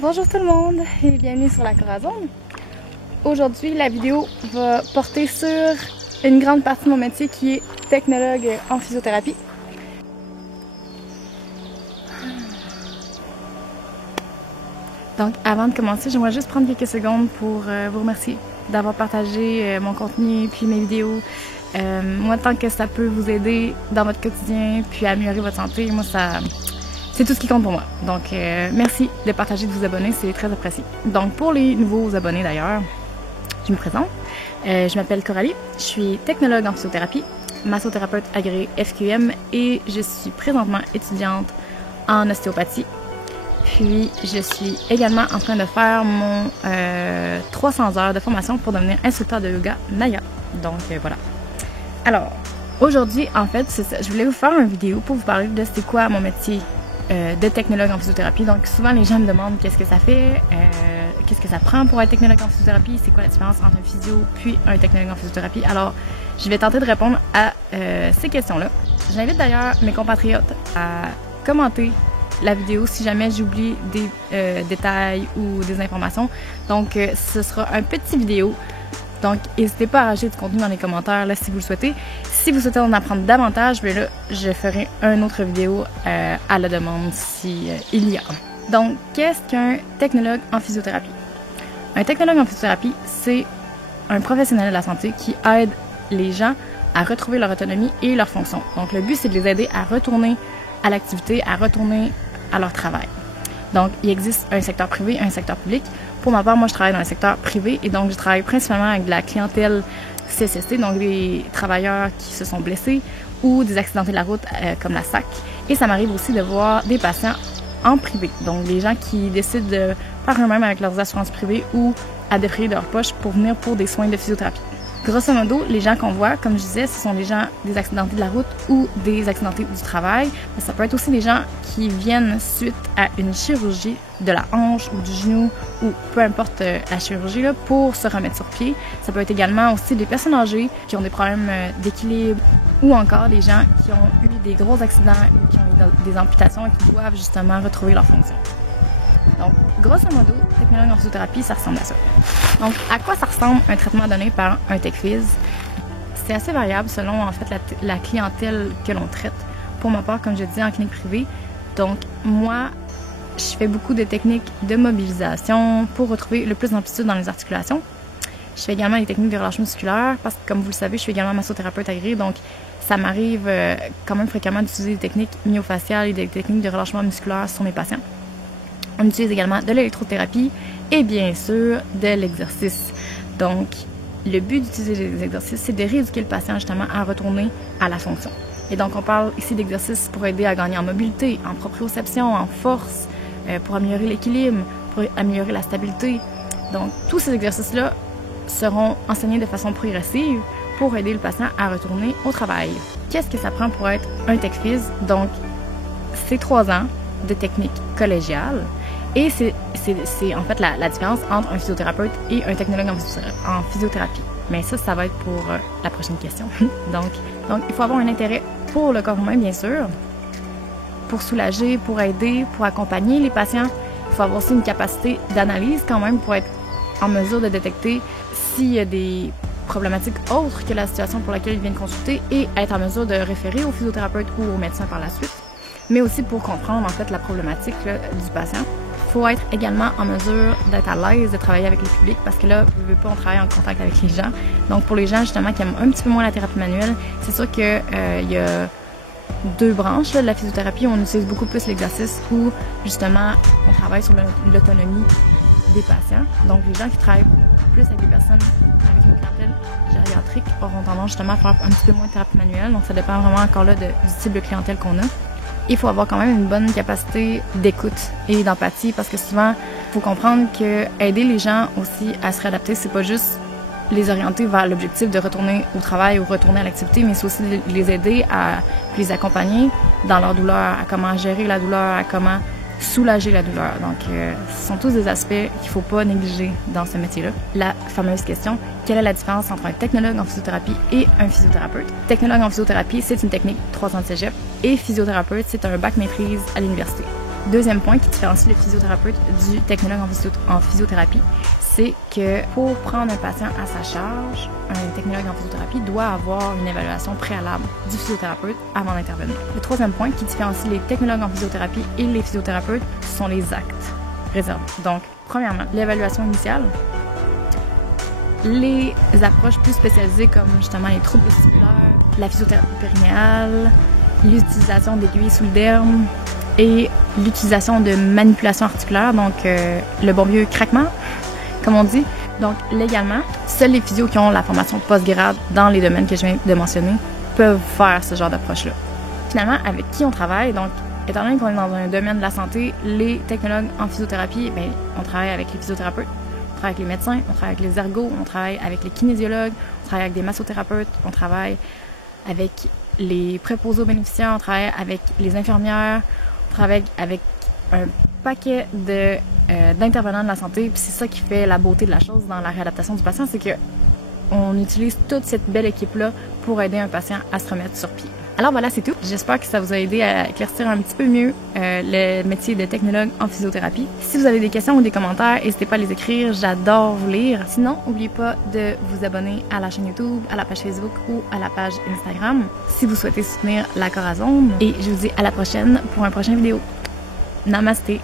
Bonjour tout le monde et bienvenue sur la Corazon. Aujourd'hui, la vidéo va porter sur une grande partie de mon métier qui est technologue en physiothérapie. Donc avant de commencer, j'aimerais juste prendre quelques secondes pour vous remercier d'avoir partagé mon contenu puis mes vidéos. Moi, tant que ça peut vous aider dans votre quotidien puis améliorer votre santé, moi c'est tout ce qui compte pour moi. Donc, merci de partager, de vous abonner, c'est très apprécié. Donc, pour les nouveaux abonnés d'ailleurs, je me présente. Je m'appelle Coralie, je suis technologue en physiothérapie, massothérapeute agréée FQM et je suis présentement étudiante en ostéopathie. Puis, je suis également en train de faire mon 300 heures de formation pour devenir instructeur de yoga Naya. Donc, voilà. Alors, aujourd'hui, en fait, c'est ça. Je voulais vous faire une vidéo pour vous parler de c'est quoi mon métier de technologue en physiothérapie. Donc souvent les gens me demandent qu'est-ce que ça fait, qu'est-ce que ça prend pour être technologue en physiothérapie, c'est quoi la différence entre un physio puis un technologue en physiothérapie. Alors je vais tenter de répondre à ces questions-là. J'invite d'ailleurs mes compatriotes à commenter la vidéo si jamais j'oublie des détails ou des informations. Donc ce sera un petit vidéo. Donc, n'hésitez pas à rajouter du contenu dans les commentaires là, si vous le souhaitez. Si vous souhaitez en apprendre davantage, bien là, je ferai une autre vidéo à la demande si il y a. Donc, qu'est-ce qu'un technologue en physiothérapie? Un technologue en physiothérapie, c'est un professionnel de la santé qui aide les gens à retrouver leur autonomie et leur fonction. Donc, le but, c'est de les aider à retourner à l'activité, à retourner à leur travail. Donc, il existe un secteur privé et un secteur public. Pour ma part, moi, je travaille dans le secteur privé et donc je travaille principalement avec de la clientèle CCC, donc des travailleurs qui se sont blessés ou des accidentés de la route comme la SAC. Et ça m'arrive aussi de voir des patients en privé, donc des gens qui décident de faire eux-mêmes avec leurs assurances privées ou à défrayer de leur poche pour venir pour des soins de physiothérapie. Grosso modo, les gens qu'on voit, comme je disais, ce sont des gens des accidentés de la route ou des accidentés du travail. Mais ça peut être aussi des gens qui viennent suite à une chirurgie de la hanche ou du genou ou peu importe la chirurgie là, pour se remettre sur pied. Ça peut être également aussi des personnes âgées qui ont des problèmes d'équilibre ou encore des gens qui ont eu des gros accidents ou qui ont eu des amputations et qui doivent justement retrouver leur fonction. Donc, grosso modo, technologue en physiothérapie, ça ressemble à ça. Donc, à quoi ça ressemble un traitement donné par un tech-phys? C'est assez variable selon, en fait, la clientèle que l'on traite. Pour ma part, comme je dis, en clinique privée. Donc, moi, je fais beaucoup de techniques de mobilisation pour retrouver le plus d'amplitude dans les articulations. Je fais également des techniques de relâchement musculaire parce que, comme vous le savez, je suis également massothérapeute agréée. Donc, ça m'arrive quand même fréquemment d'utiliser des techniques myofasciales et des techniques de relâchement musculaire sur mes patients. On utilise également de l'électrothérapie et bien sûr de l'exercice. Donc, le but d'utiliser les exercices, c'est de rééduquer le patient justement à retourner à la fonction. Et donc, on parle ici d'exercices pour aider à gagner en mobilité, en proprioception, en force, pour améliorer l'équilibre, pour améliorer la stabilité. Donc, tous ces exercices-là seront enseignés de façon progressive pour aider le patient à retourner au travail. Qu'est-ce que ça prend pour être un tech-phys? Donc, c'est 3 ans de technique collégiale. Et c'est en fait la différence entre un physiothérapeute et un technologue en physiothérapie. Mais ça va être pour la prochaine question. donc, il faut avoir un intérêt pour le corps humain, bien sûr, pour soulager, pour aider, pour accompagner les patients. Il faut avoir aussi une capacité d'analyse quand même pour être en mesure de détecter s'il y a des problématiques autres que la situation pour laquelle ils viennent consulter et être en mesure de référer au physiothérapeute ou au médecin par la suite. Mais aussi pour comprendre en fait la problématique là, du patient. Il faut être également en mesure d'être à l'aise de travailler avec le public parce que là, on ne veut pas, on travaille en contact avec les gens. Donc pour les gens justement qui aiment un petit peu moins la thérapie manuelle, c'est sûr qu'il y a 2 branches là, de la physiothérapie. On utilise beaucoup plus l'exercice où justement on travaille sur l'autonomie des patients. Donc les gens qui travaillent plus avec des personnes avec une clientèle gériatrique auront tendance justement à faire un petit peu moins de thérapie manuelle. Donc ça dépend vraiment encore là du type de clientèle qu'on a. Il faut avoir quand même une bonne capacité d'écoute et d'empathie parce que souvent, il faut comprendre que aider les gens aussi à se réadapter, c'est pas juste les orienter vers l'objectif de retourner au travail ou retourner à l'activité, mais c'est aussi les aider à les accompagner dans leur douleur, à comment gérer la douleur, à comment soulager la douleur. Donc, ce sont tous des aspects qu'il ne faut pas négliger dans ce métier-là. La fameuse question, quelle est la différence entre un technologue en physiothérapie et un physiothérapeute? Technologue en physiothérapie, c'est une technique 3 ans de cégep et physiothérapeute, c'est un bac maîtrise à l'université. Deuxième point qui différencie le physiothérapeute du technologue en physiothérapie, c'est que pour prendre un patient à sa charge, un technologue en physiothérapie doit avoir une évaluation préalable du physiothérapeute avant d'intervenir. Le troisième point qui différencie les technologues en physiothérapie et les physiothérapeutes, ce sont les actes réservés. Donc, premièrement, l'évaluation initiale, les approches plus spécialisées comme justement les troubles vestibulaires, la physiothérapie périnéale, l'utilisation d'aiguilles sous le derme et l'utilisation de manipulations articulaires, donc le bon vieux craquement, comme on dit. Donc légalement, seuls les physios qui ont la formation post-grade dans les domaines que je viens de mentionner peuvent faire ce genre d'approche-là. Finalement, avec qui on travaille, donc étant donné qu'on est dans un domaine de la santé, les technologues en physiothérapie, bien, on travaille avec les physiothérapeutes, on travaille avec les médecins, on travaille avec les ergots, on travaille avec les kinésiologues, on travaille avec des massothérapeutes, on travaille avec les préposés aux bénéficiaires, on travaille avec les infirmières, on travaille avec un paquet d'intervenants de la santé. Puis c'est ça qui fait la beauté de la chose dans la réadaptation du patient, c'est que on utilise toute cette belle équipe-là pour aider un patient à se remettre sur pied. Alors voilà, c'est tout. J'espère que ça vous a aidé à éclaircir un petit peu mieux le métier de technologue en physiothérapie. Si vous avez des questions ou des commentaires, n'hésitez pas à les écrire. J'adore vous lire. Sinon, n'oubliez pas de vous abonner à la chaîne YouTube, à la page Facebook ou à la page Instagram si vous souhaitez soutenir la Corazon. Et je vous dis à la prochaine pour un prochain vidéo. Namasté!